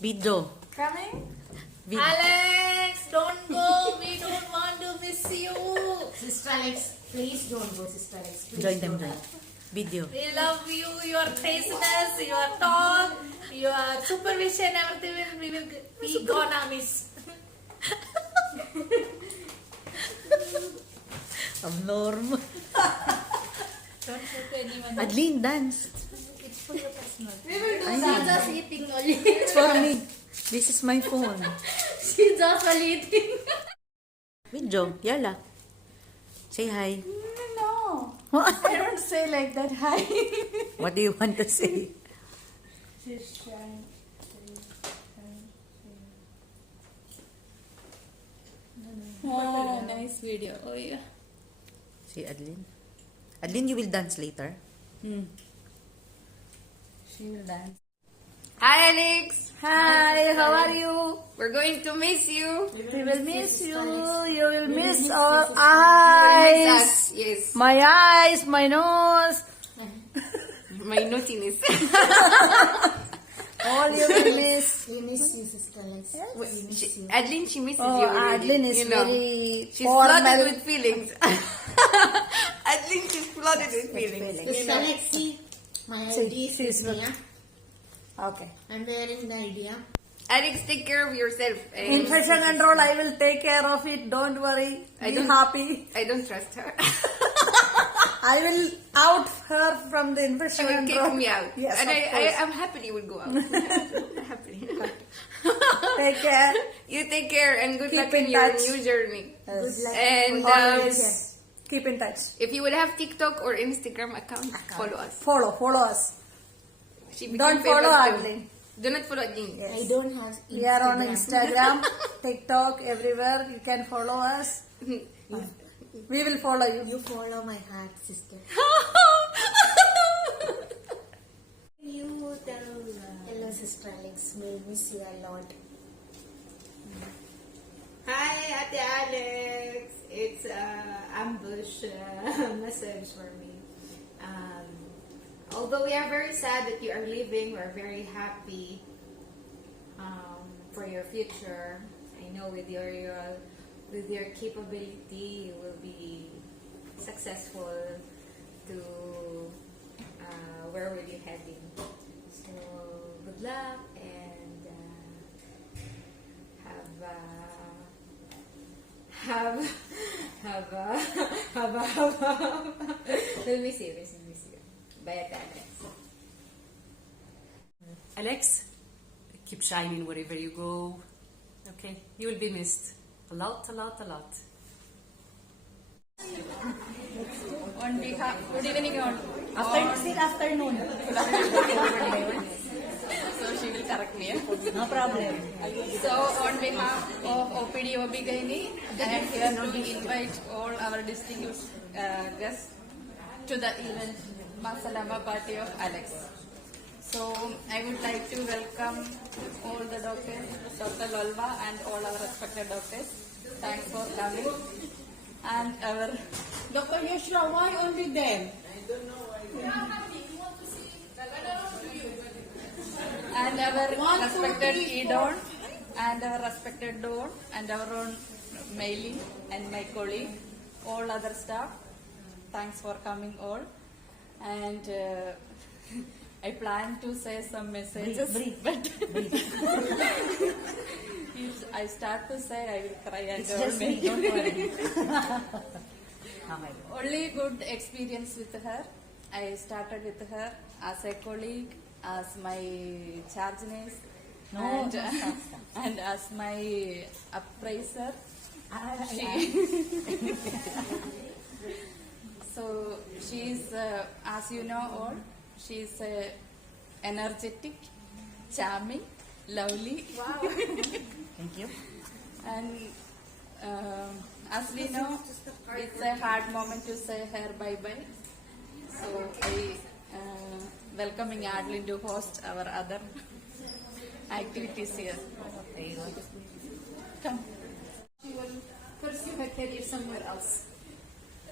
Video. Coming? Alex, don't go. We don't want to miss you. Sister Alex, please don't go, Sister Alex. Please Join them, don't. join. Video. We love you. Your craziness, your talk, your supervision, everything we gonna miss. Abnormal. Don't show to anyone. Adeline, dance. It's for your personal. We will do I that. know. Just eating only. It's for me. This is my phone. She's just only eating. Video. Yala. Say hi. No. What I don't say like that. Hi. do you want to say? She's trying. Oh, nice video. Oh yeah. Say Adeline. Adeline, you will dance later. She will dance. Hi Alex, Hi, how are you? we're going to miss you. We will miss you. You will miss our Miss eyes. us, yes. My eyes, my nose. My naughtiness. All you will miss. We miss you, Sister Alex. We miss you. Adeline, she misses Oh, you already. Adeline is you know. very She's formal. flooded with feelings. Adeline, she's flooded with feelings. Sister Alex, see, my ID is she's with me. Okay. I'm wearing the ID. Alex, take care of yourself. Infection control, I will take care of it. Don't worry. I Be don't- happy. I don't trust her. I will out her from the She infection will kick control. me out. Yes, and of course. I'm happy you will go out. Happy. Take care. You take care and good Keep luck in in your touch. new journey. Yes. And Always keep in touch. if you would have TikTok or Instagram account, follow us. Follow us. She became Don't follow famous too. Adeline. Do not follow Adeline. Yes. I don't have We are on Instagram, TikTok, everywhere. You can follow us. We will follow you. You follow my heart, sister. You tell. Hello, Sister Alex. We'll miss you a lot. Hi, Ate Alex. It's ambush message for me. Although we are very sad that you are leaving, we're very happy for your future. I know with your capability, you will be successful to where will you heading. So good luck and we'll miss you. Bye, Alex. Alex, keep shining wherever you go. Okay, you will be missed. A lot. On behalf, good evening all. Afternoon. So she will correct me. No problem. So on behalf of OPD Obigaini, I am here to invite all our distinguished guests to the event Masalama Party of Alex. So I would like to welcome all the doctors, Dr. Lolva and all our respected doctors. Thanks for coming. And our Dr. Yoshua, why only them? and our respected Edon and our respected Don and our own Maili and my colleague, all other staff. Thanks for coming all. And I plan to say some messages, but if I start to say, I will cry and all Just me, don't worry. Only good experience with her. I started with her as a colleague, as my charge nurse, and as my appraiser. So she is, as you know all, she is energetic, charming, lovely. Wow. Thank you. And as we know, it's a hard moment to say her bye-bye. So I welcoming Adeline to host our other activities here. Come. She will pursue her career somewhere else.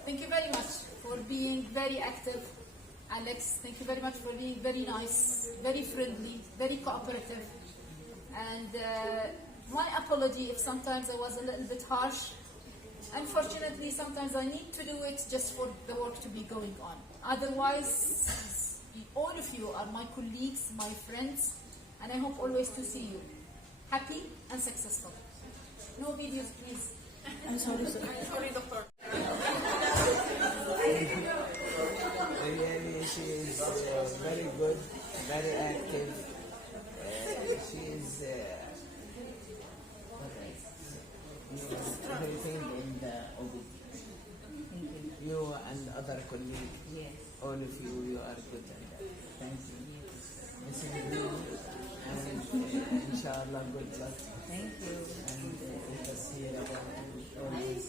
Thank you very much for being very active, Alex. Thank you very much for being very nice, very friendly, very cooperative. And my apology if sometimes I was a little bit harsh. Unfortunately, sometimes I need to do it just for the work to be going on. Otherwise, all of you are my colleagues, my friends, and I hope always to see you happy and successful. No videos, please. I'm sorry, doctor. Really, she is very good, very active. She is everything in the OBD. You and other colleagues, all of you are good at that. Thank you. Missing you, and inshallah, good luck. Thank you. And let us hear about you always.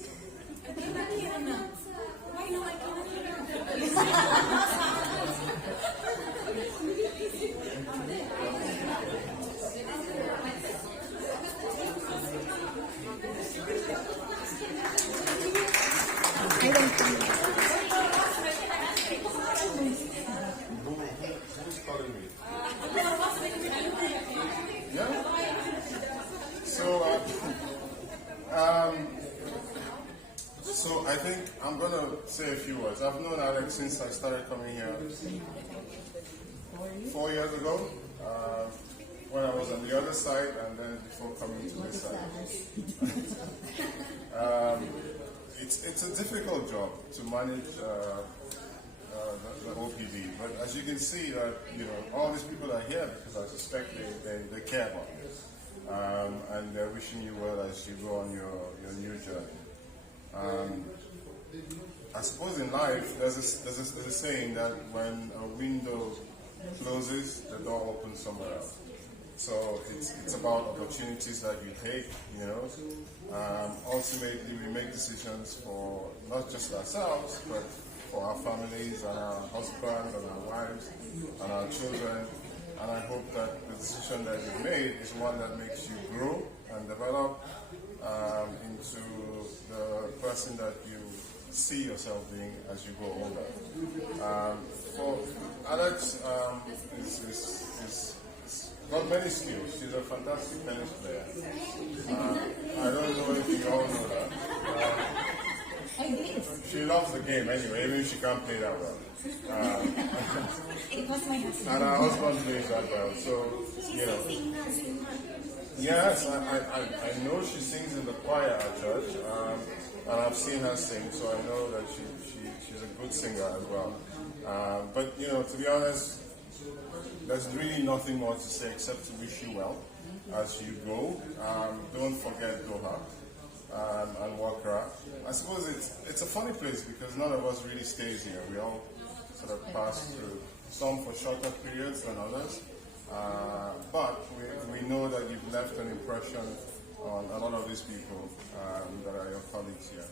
Who's calling me? Yeah? So I think I'm going to say a few words. I've known Alex since I started coming here 4 years ago, when I was on the other side and then before coming to this side. It's a difficult job to manage the OPD, but as you can see, all these people are here because I suspect they care about you, and they're wishing you well as you go on your new journey. I suppose in life there's a saying that when a window closes, the door opens somewhere else. So it's about opportunities that you take, ultimately we make decisions for not just ourselves, but for our families and our husbands and our wives and our children. And I hope that the decision that you've made is one that makes you grow and develop into the person that you see yourself being as you grow older. For Alex, is got many skills. She's a fantastic tennis player. I don't know if you all know that. She loves the game anyway, even if she can't play that well. And her husband plays that well, so, Yes, I know she sings in the choir at church, and I've seen her sing, so I know that she's a good singer as well. But, to be honest, there's really nothing more to say except to wish you well as you go. Don't forget Doha and Wakra. I suppose it's a funny place because none of us really stays here. We all sort of pass through, some for shorter periods than others. But we know that you've left an impression on a lot of these people that are your colleagues here.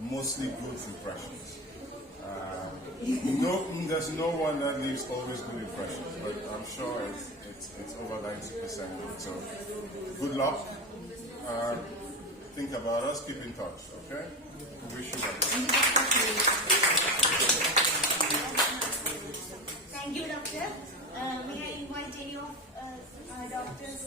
Mostly good impressions. There's no one that leaves always good impressions, but I'm sure it's over 90%. So good luck. Think about us. Keep in touch. Okay. We wish you well. Thank you, doctor. May I invite any of our doctors?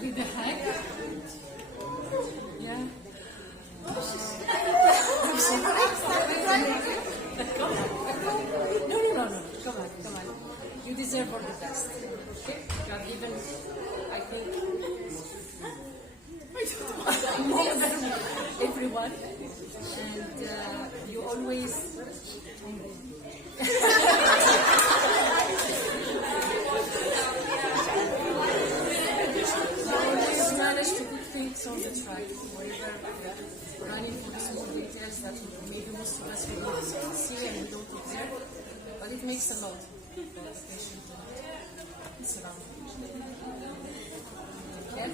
With the hug? Yeah. No. Come on. You deserve all the best. Okay? You have given, I think, more than everyone. And you always... manage to put things on the track, whatever running for the small details that maybe most of us we don't see and we don't observe, but it makes a lot. It's a lot. Okay?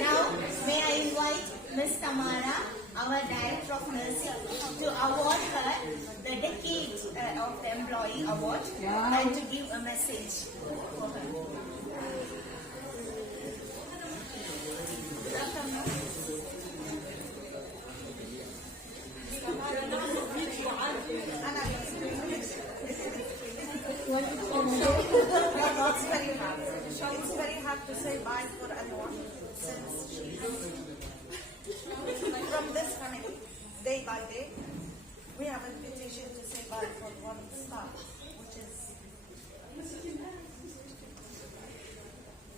Now may I invite Ms. Tamara, our Director of Nursing to award her the Decade of the Employee Award and to give a message for her. It's very hard to say bye for anyone since she from this family, day by day, we have an invitation to say bye for one staff, which is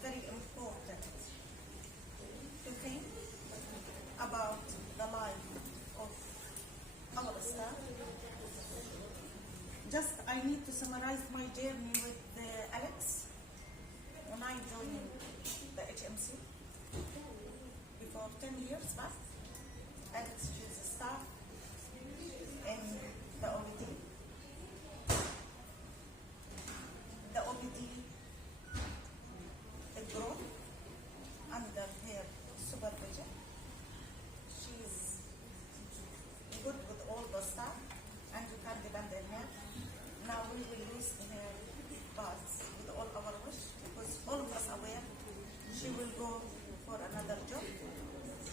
very important to think about the life of our staff. Just I need to summarize my journey with Alex. When I joined the HMC before 10 years back, Alex is a staff in the OBD. The OBD grew under her supervision. She is good with all the staff and you can depend on her. Now we will lose her, but with all our wish, because all of us aware she will go for another job.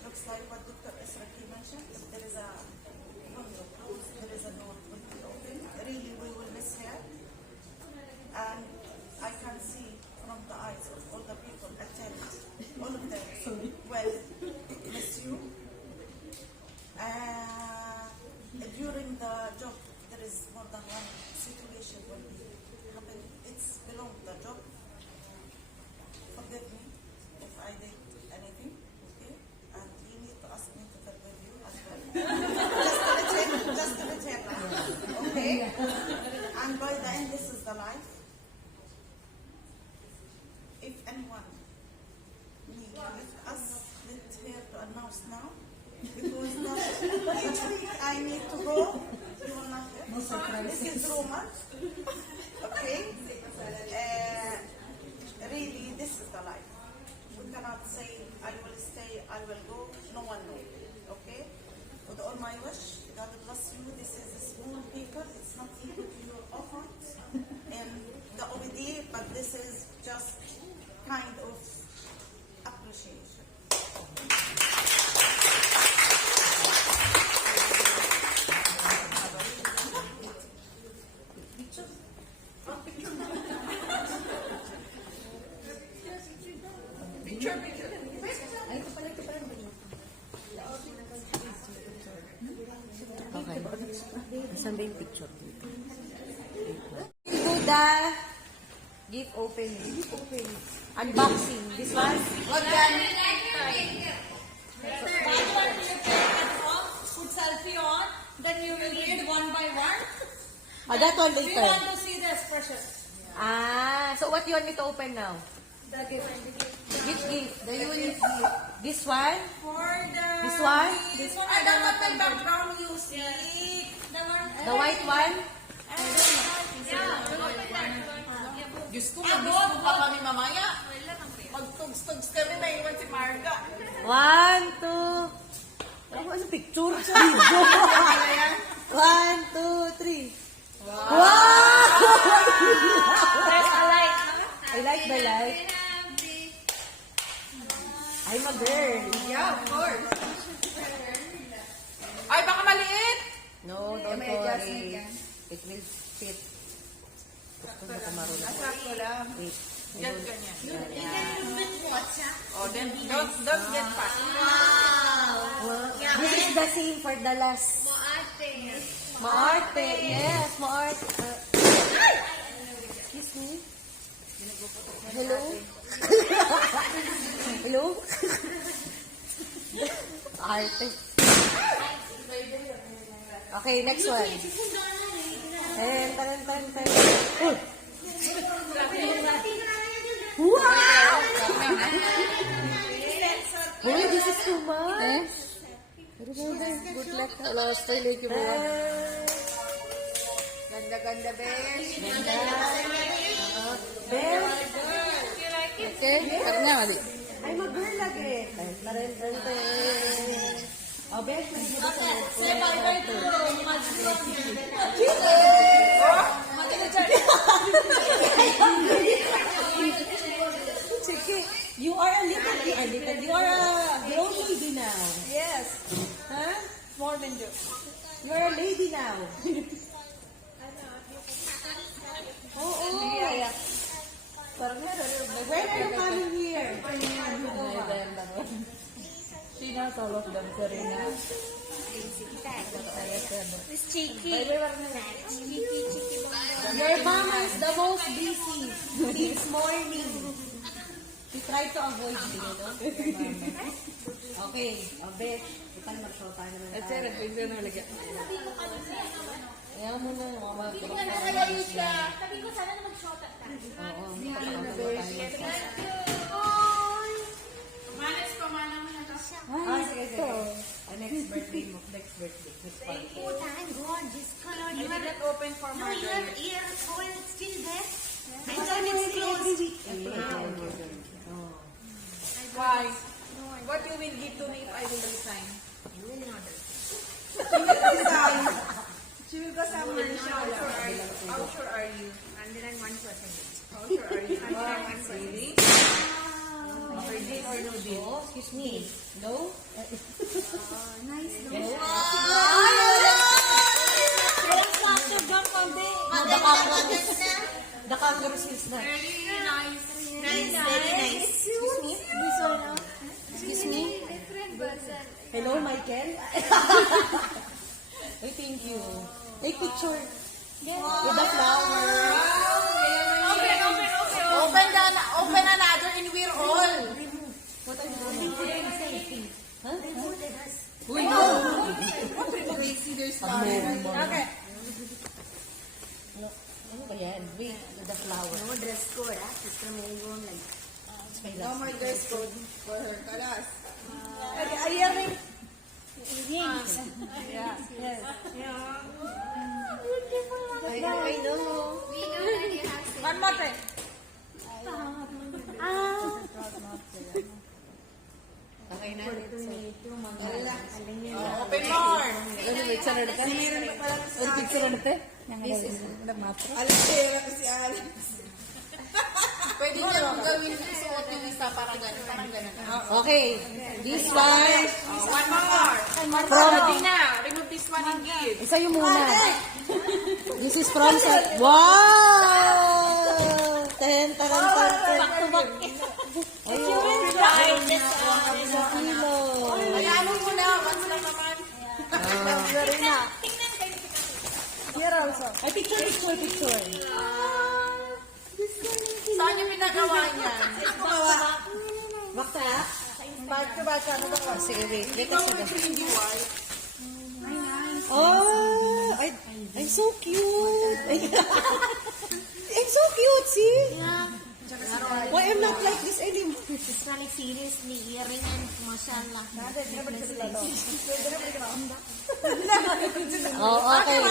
Looks like what Dr. Esraki mentioned, if there is a window closed, there is a door will be open. Really, we will miss her. And I can see from the eyes of all the people attend, all of them will miss you. During the job, there is more than one situation will be happening. It's belong the job. Forgive me if I did anything, okay? And you need to ask me to forgive you as well. just to return now, okay? And by the end, this is the life. If anyone need to let us, let her to announce now, because each week I need to go. You will not hear. This is rumor. Okay? Really, this is the life. We cannot say, I will stay, I will go. No one knows. Okay? With all my wish, God bless you. This is a small paper. It's not equal to your effort in the OBD, but this is just kind of appreciation. Saan ba yung picture? Buddha gift opening. Unboxing. This one? Put selfie on, then you will read one by one. Oh, that one We later. want to see the expression. Ah, so what you want me to open now? The gift. Which gift? The unique gift. This one? For the... This one? This one. I don't want my background music. The white one? Diyos ko, mag-gusto pa kami mamaya. Pag-tugs-tugs kami, naiwan si Marga. 1, 2. Ano picture sa video? 1, 2, 3. Wow! There's a light. I like the light. I'm a girl. Yeah, of course. Ay, baka maliit. No, don't worry. It will fit. Gusto mo kumarula. Sakto lang. Wait. Get ganyan. Yeah. Oh, then don't get fat. This is the same for the last. Maarte. Yes, maarte. Excuse me. Hello? Hello? Arte. Okay, next one. Ten. Wow! Boy, this is too much. Good luck. Last time, thank you, Ganda-ganda, besh. Besh. Okay, karena mali. I'm a girl again. Oh, Besh, Say bye-bye to You're a lady now. When are you coming here? She knows all of them, Serena. It's cheeky. Your mama is the most busy this morning. She tried to avoid you, no? Okay, Abet. Kita na mag-show tayo naman tayo. Ayaw mo na, mama. Sabi ko sana na mag-shot at tayo. Sige. Next birthday mo. Next party. Oh, thank God. This color. You are Open for no, Margaret. your ear hole is still there. And then it's closed. Why? What you will give to me if I will resign? She will go somewhere. How sure are you? 101%. How sure are you? 101%. Really? Or deal or no deal? Excuse me. No? The kangaroo is not. Nice, very nice. Excuse me? Excuse me? Hello, Michael? Ay, thank you. Take picture. With the flower. Open another and we're all. What are you doing? Selfie. Huh? Uy, no. What people they see their story? Okay. Ano ba yan? Wait, with the flower. No dress code, ah. Sister Mary won't like. No more dress code for her. Kalas. I know. One more time. Okay na. Open more. Alexera ko si Alex. Pwede niya kung gawin suot yung isa parang gano'n. Okay. This one. One more. From... Remove this one and give. Isa yung muna. This is from... Wow! Ten, taran, back to back. Ayun. Kilo. Ayan mo na. Once lang naman. Here also. Ay, picture. Saan yung pinagawa niya? Bakta? Bata. Ano ba ka? Sige, wait. Wait Ikaw a with second. hindi white. Oh, I'm so cute. I'm so cute, see? Yeah. Why I'm not like this anymore? It's really seriously earring and mashallah. Oh, okay.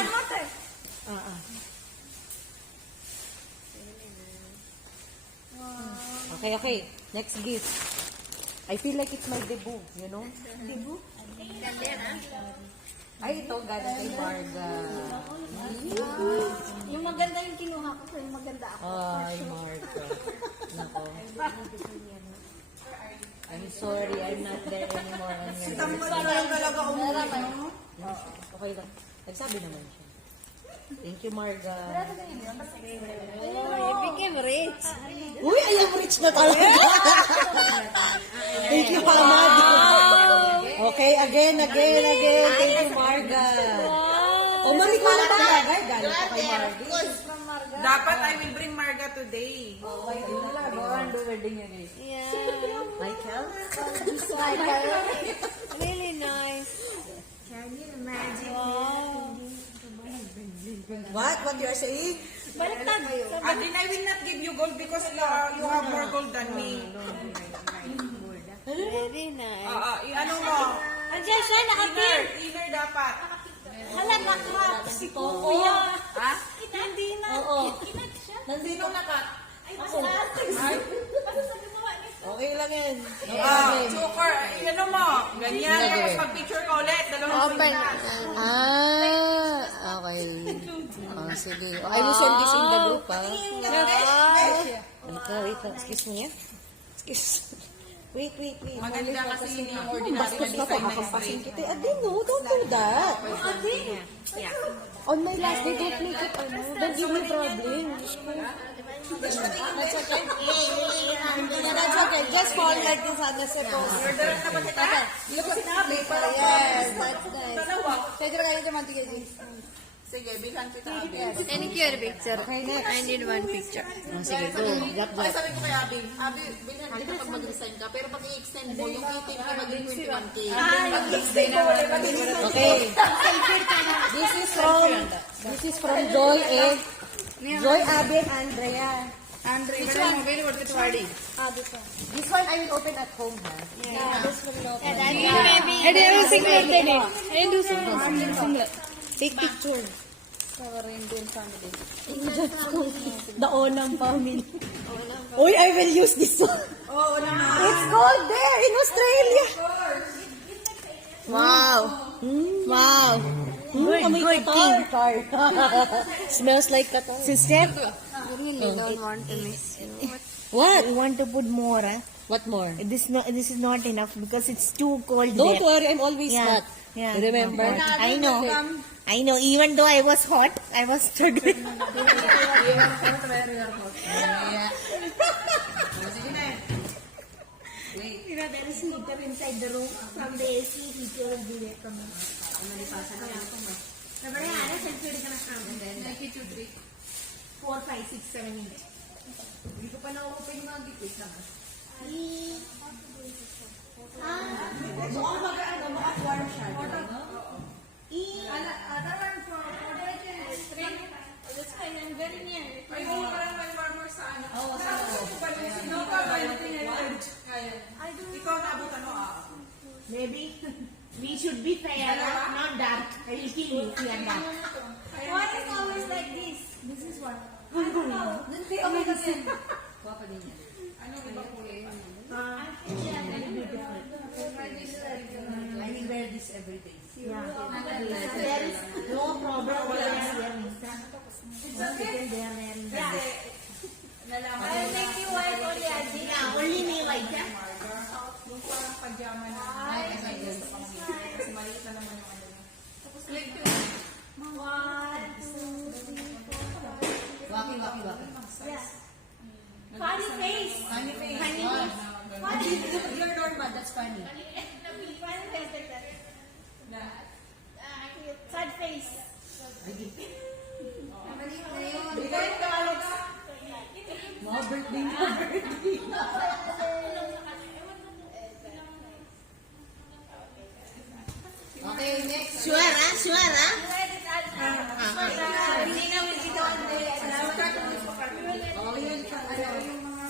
Okay. Next gift. I feel like it's my debut, you know? Debut? Ay, ito galing kay Marga. Yung maganda yung kinuha ko, so yung maganda ako. Ay, Marga. Nako. I'm sorry, I'm not there anymore. Talaga umuwi. Okay lang. Nagsabi naman siya. Thank you, Marga. You became rich. Uy, I am rich na talaga. Thank you, Hamad. Okay, again. Thank you, Marga. O, marikula talaga. Galing pa kay Marga. Dapat I will bring Marga today. Yeah. Michael? Really nice. Can you imagine? What you are saying? Adin, I will not give you gold because you have more gold than me. Very nice. Ano mo? Andiyan siya, nakapin. Inner dapat. Hala, nakat. Si Kuya. Ha? Hindi na. Oo. Kinag siya. Sino nakat? Ay, ano sa gumawa niya? Okay lang yan. Choker. Ano mo? Ganyan. Tapos mag-picture ka ulit. Dalawang Okay. Sige. I will send this in the group, ha? Wait. Excuse me, Wait. Maganda kasi hindi yung ordinary na Bastos na design na pakakapasin straight. kita. Adin, no, don't do that. Yeah. On my last day, don't make it, don't give me problem. Diyos ko. That's okay. That's okay. Just fall like this on the supposed. Okay. Look at paper. Yes, that's nice. Pedro, kayo naman tigil. Sige, bilhan kita, Abi. Any your picture. I need one picture. Sige, go. Ay, sabi ko kay Abi, bilhan kita pag mag-resign ka, pero pag i-extend mo, yung itim ka maging 21K. Okay. This is from Joy and Joy, Abby, and Andrea. Which one? Very good to Wadi. This one I will open at home, ha? Yeah, this one will open. I will sing I do sing. Take picture. The Onam family. Uy, I will use this one. It's cold there in Australia. Wow. Wow. Good car. Smells like Qatar. Sister? I really don't want to miss you. What? We want to put more. What more? This is not enough because it's too cold Don't there. worry, I'm always hot. Yeah. Remember? I know. Even though I was hot, I was struggling. You know, there is heater inside the room. From the AC, heater will be there coming. Everybody had a selfie എടുക്കണം. 4, 5, 6, 7, 8. Hindi ko pa na-open yung mga dikit naman. Maka-warm siya. That's fine, I'm very near. Ay, hindi ko lang may warmer sa ano. Oo, sa ano. Ikaw nabutan mo, Maybe we should be fair, not dark. I will kill you if you are dark. Why is always like this? This is what. Hindi, okay kasi. Anong iba po eh? Very beautiful. I will wear this every day. There is no problem with wearing this. They are wearing that. I will make you white only, Adi. Yeah, only me white. Yung parang pajama na. Kasi maliit na naman yung ano. Tapos click yun. 1, 2, 3, 4, 5. Waki. Yeah. Funny face. Funny face. Funny face. You're normal, that's funny. Funny face like that. Sad face. Bigay ka, Alex. Mga birthday. Okay, next. Sure, ah?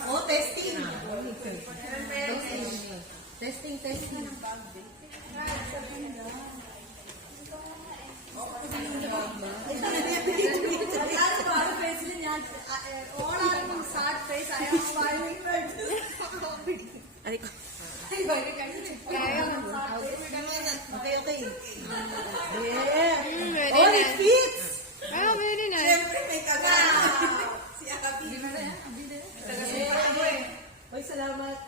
Oh, testing. Testing. All are sad face. I am smiling. Okay. Yeah. Oh, it fits. Oh, very nice. Siyempre, may kaga. Si Akabi. Oy, salamat.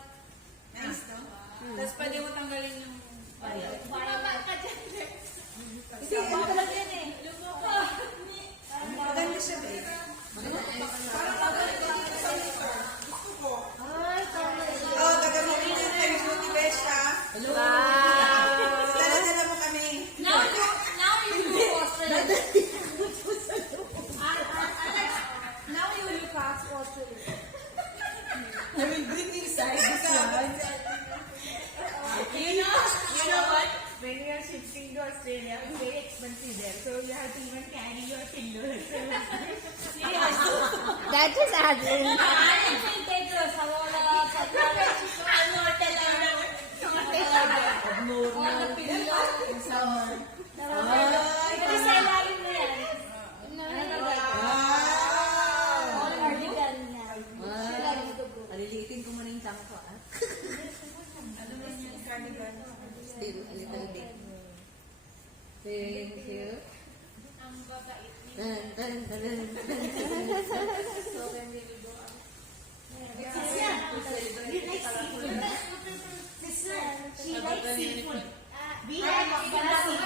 Nice, no? Tapos pwede mo tanggalin yung... Kasi ano talaga yan eh. Maganda siya, babe. Oh, gagamitin din kay Beauty Besh, ha? Dala-dala mo kami. Now you look Australia. Now you look Australia. I will bring inside this one. You know what? When you are shifting to Australia, it's very expensive there. So you have to even carry your pillows. That is admin. Aliliitin ko muna yung tangko, ah. Still, a little bit. Thank you. Yeah. seafood. We like seafood.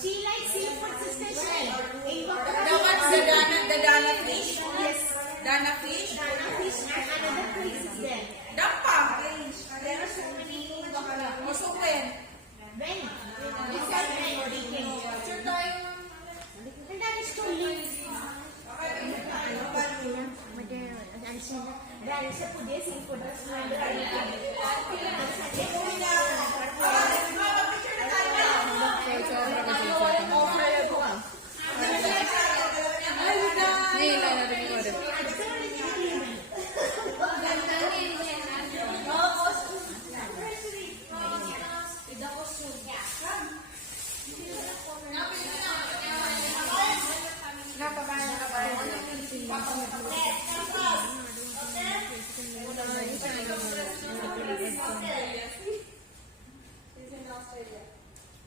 She likes seafood, sister. Now what's the Dana fish? Yes. Dana fish? Dana fish and another place is there. Dampa. There are so many. Also when? When? This is weekend. And that is to leave. There is a food, seafood restaurant.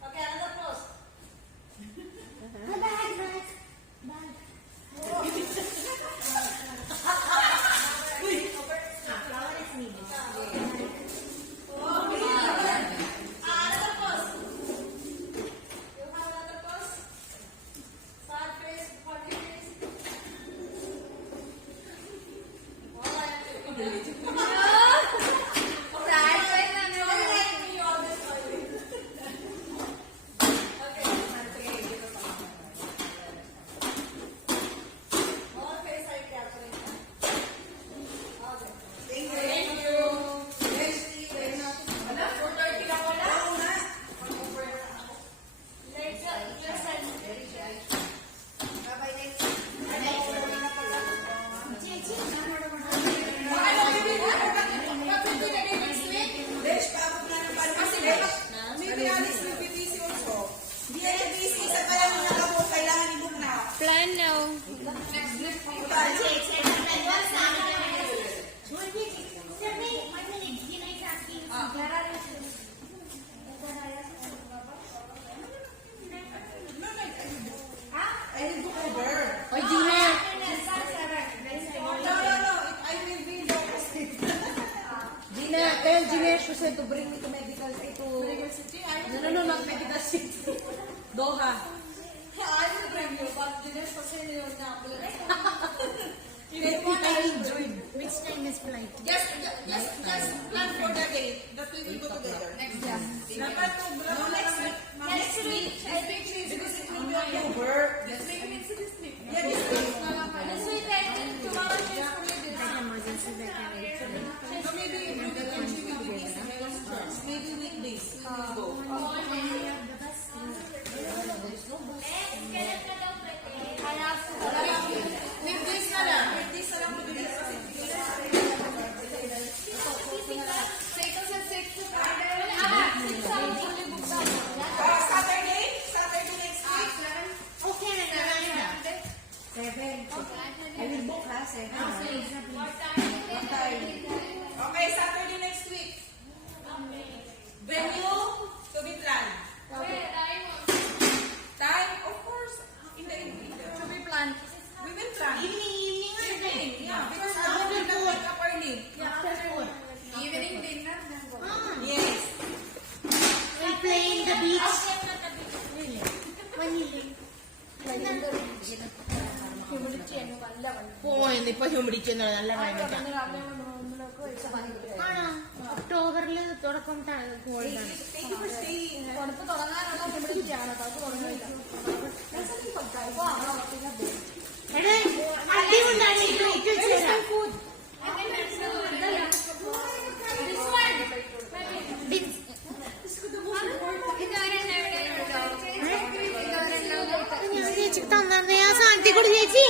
Okay, another pose. Another pose. You have another pose. Sad face, happy face. All I Plan now. Oy, Gina. Gina, tell Gina she said to bring me to medical city. No, not medical city. Doha. I will bring you, but Dinesh was saying you're not. Which time is flight? Just plan for the day that we will go together. Next week. Next week. Because it will be October. This week means this week. Yeah, this week. This week and tomorrow she's fully busy. So maybe we will continue with this. Maybe weekdays. We will go. Weekdays na lang. Weekdays na lang mabilis. Saturday next week. Okay, I will book ha, 7. Okay, Saturday next week. Venue to be planned. Time, of course, in the evening. To be planned. We will plan. evening. Yeah, because I will not wake up early. Evening dinner. Yes. We play in the beach. ഇപ്പൊ ഹ്യൂമിഡിറ്റി നല്ല ക്ലൈമറ്റ് ആണോ ഒക്ടോബറിൽ തുടക്കം കോൾഡാണ് തണുപ്പ് തുടങ്ങാനുള്ള ഹ്യൂമിഡിറ്റിയാണ് തണുപ്പ് തുടങ്ങില്ല. ചേച്ചിക്ക് തന്നാ ആ സാധനത്തെ കൂടി ചേച്ചി